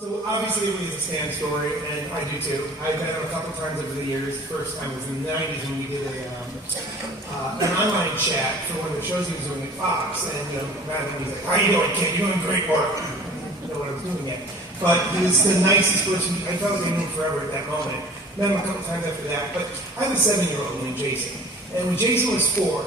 So obviously everybody has a Stan story, and I do too. I've met him a couple times over the years. The first time was in the 90s when we did an online chat for one of the shows he was doing at Fox. And Matt was like, "How you doing, kid? You're doing great work." I didn't know what I was doing yet. But he was the nicest person. I felt like I knew him forever at that moment. Met him a couple times after that. But I have a 7-year-old named Jason. And when Jason was 4,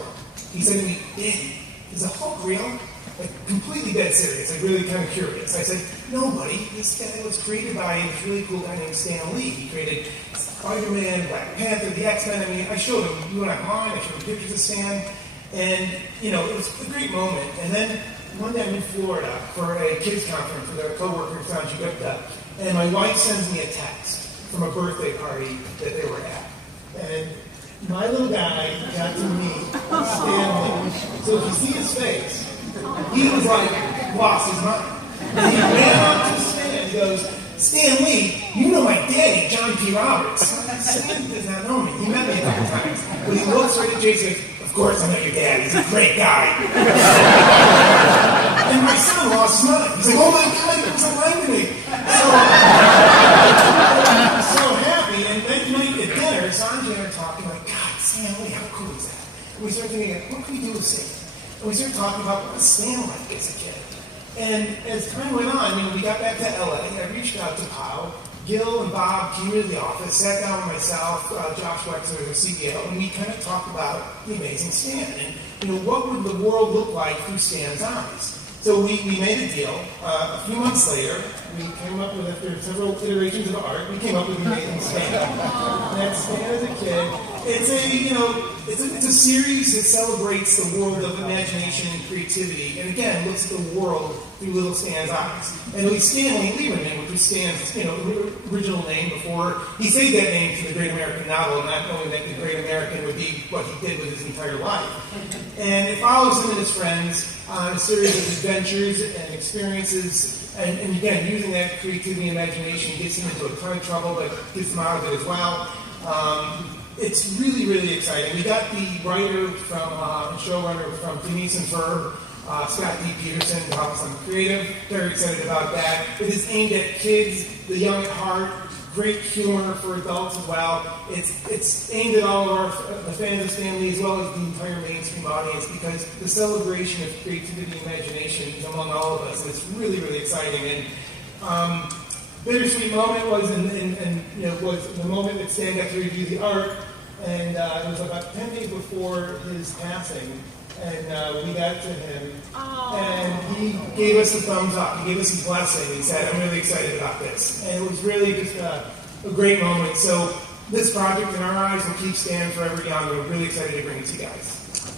he said to me, "Daddy, is the Hulk real?" Like, completely dead serious, like really kind of curious. I said, "No, buddy, this guy was created by this really cool guy named Stan Lee. He created Spider-Man, Black Panther, the X-Men." I mean, I showed him, you and I mine, I showed him pictures of Stan, and, it was a great moment. And then one day I'm in Florida for a kids conference with our coworker, Sanji Gupta, and my wife sends me a text from a birthday party that they were at. And my little guy got to meet Stan Lee. So if you see his face, he was like, lost his mind. And he ran up to Stan and goes, "Stan Lee, you know my daddy, John P. Roberts." Stan does not know me. He met me a couple times. But he looks right at Jason and goes, "Of course I know your dad. He's a great guy." And my son lost his mind. He's like, "Oh my God, he was alive to me." So happy. And that night at dinner, Sanjay and I are talking like, "God, Stan Lee, how cool is that?" And we started thinking, what can we do with Stan? And we started talking about what was Stan like as a kid. And as time went on, we got back to LA. I reached out to Powell. Gil and Bob came into the office, sat down with myself, Josh Wexler, the CEO, and we kind of talked about the amazing Stan. And, what would the world look like through Stan's eyes? So we made a deal. A few months later, we came up with, after several iterations of art, we came up with the amazing Stan. And that Stan as a kid, it's a series that celebrates the world of imagination and creativity, and again, looks at the world through little Stan's eyes. And it was Stanley Lieberman, which was Stan's original name before he saved that name to the Great American Novel, not knowing that the Great American would be what he did with his entire life. And it follows him and his friends on a series of adventures and experiences, and again, using that creativity and imagination gets him into a ton of trouble, but gets him out of it as well. It's really, really exciting. We got the writer from, showrunner from Denise and Ferb, Scott D. Peterson, to help us on creative. Very excited about that. It is aimed at kids, the young at heart, great humor for adults as well. It's aimed at all of the fans of Stan Lee as well as the entire mainstream audience, because the celebration of creativity and imagination is among all of us. And it's really, really exciting. And bittersweet moment was was the moment that Stan got to review the art, and it was about 10 days before his passing, and we got to him, and he gave us a thumbs up. He gave us his blessing. He said, "I'm really excited about this," and it was really just a great moment. So this project, in our eyes, will keep Stan forever young. We're really excited to bring it to you guys.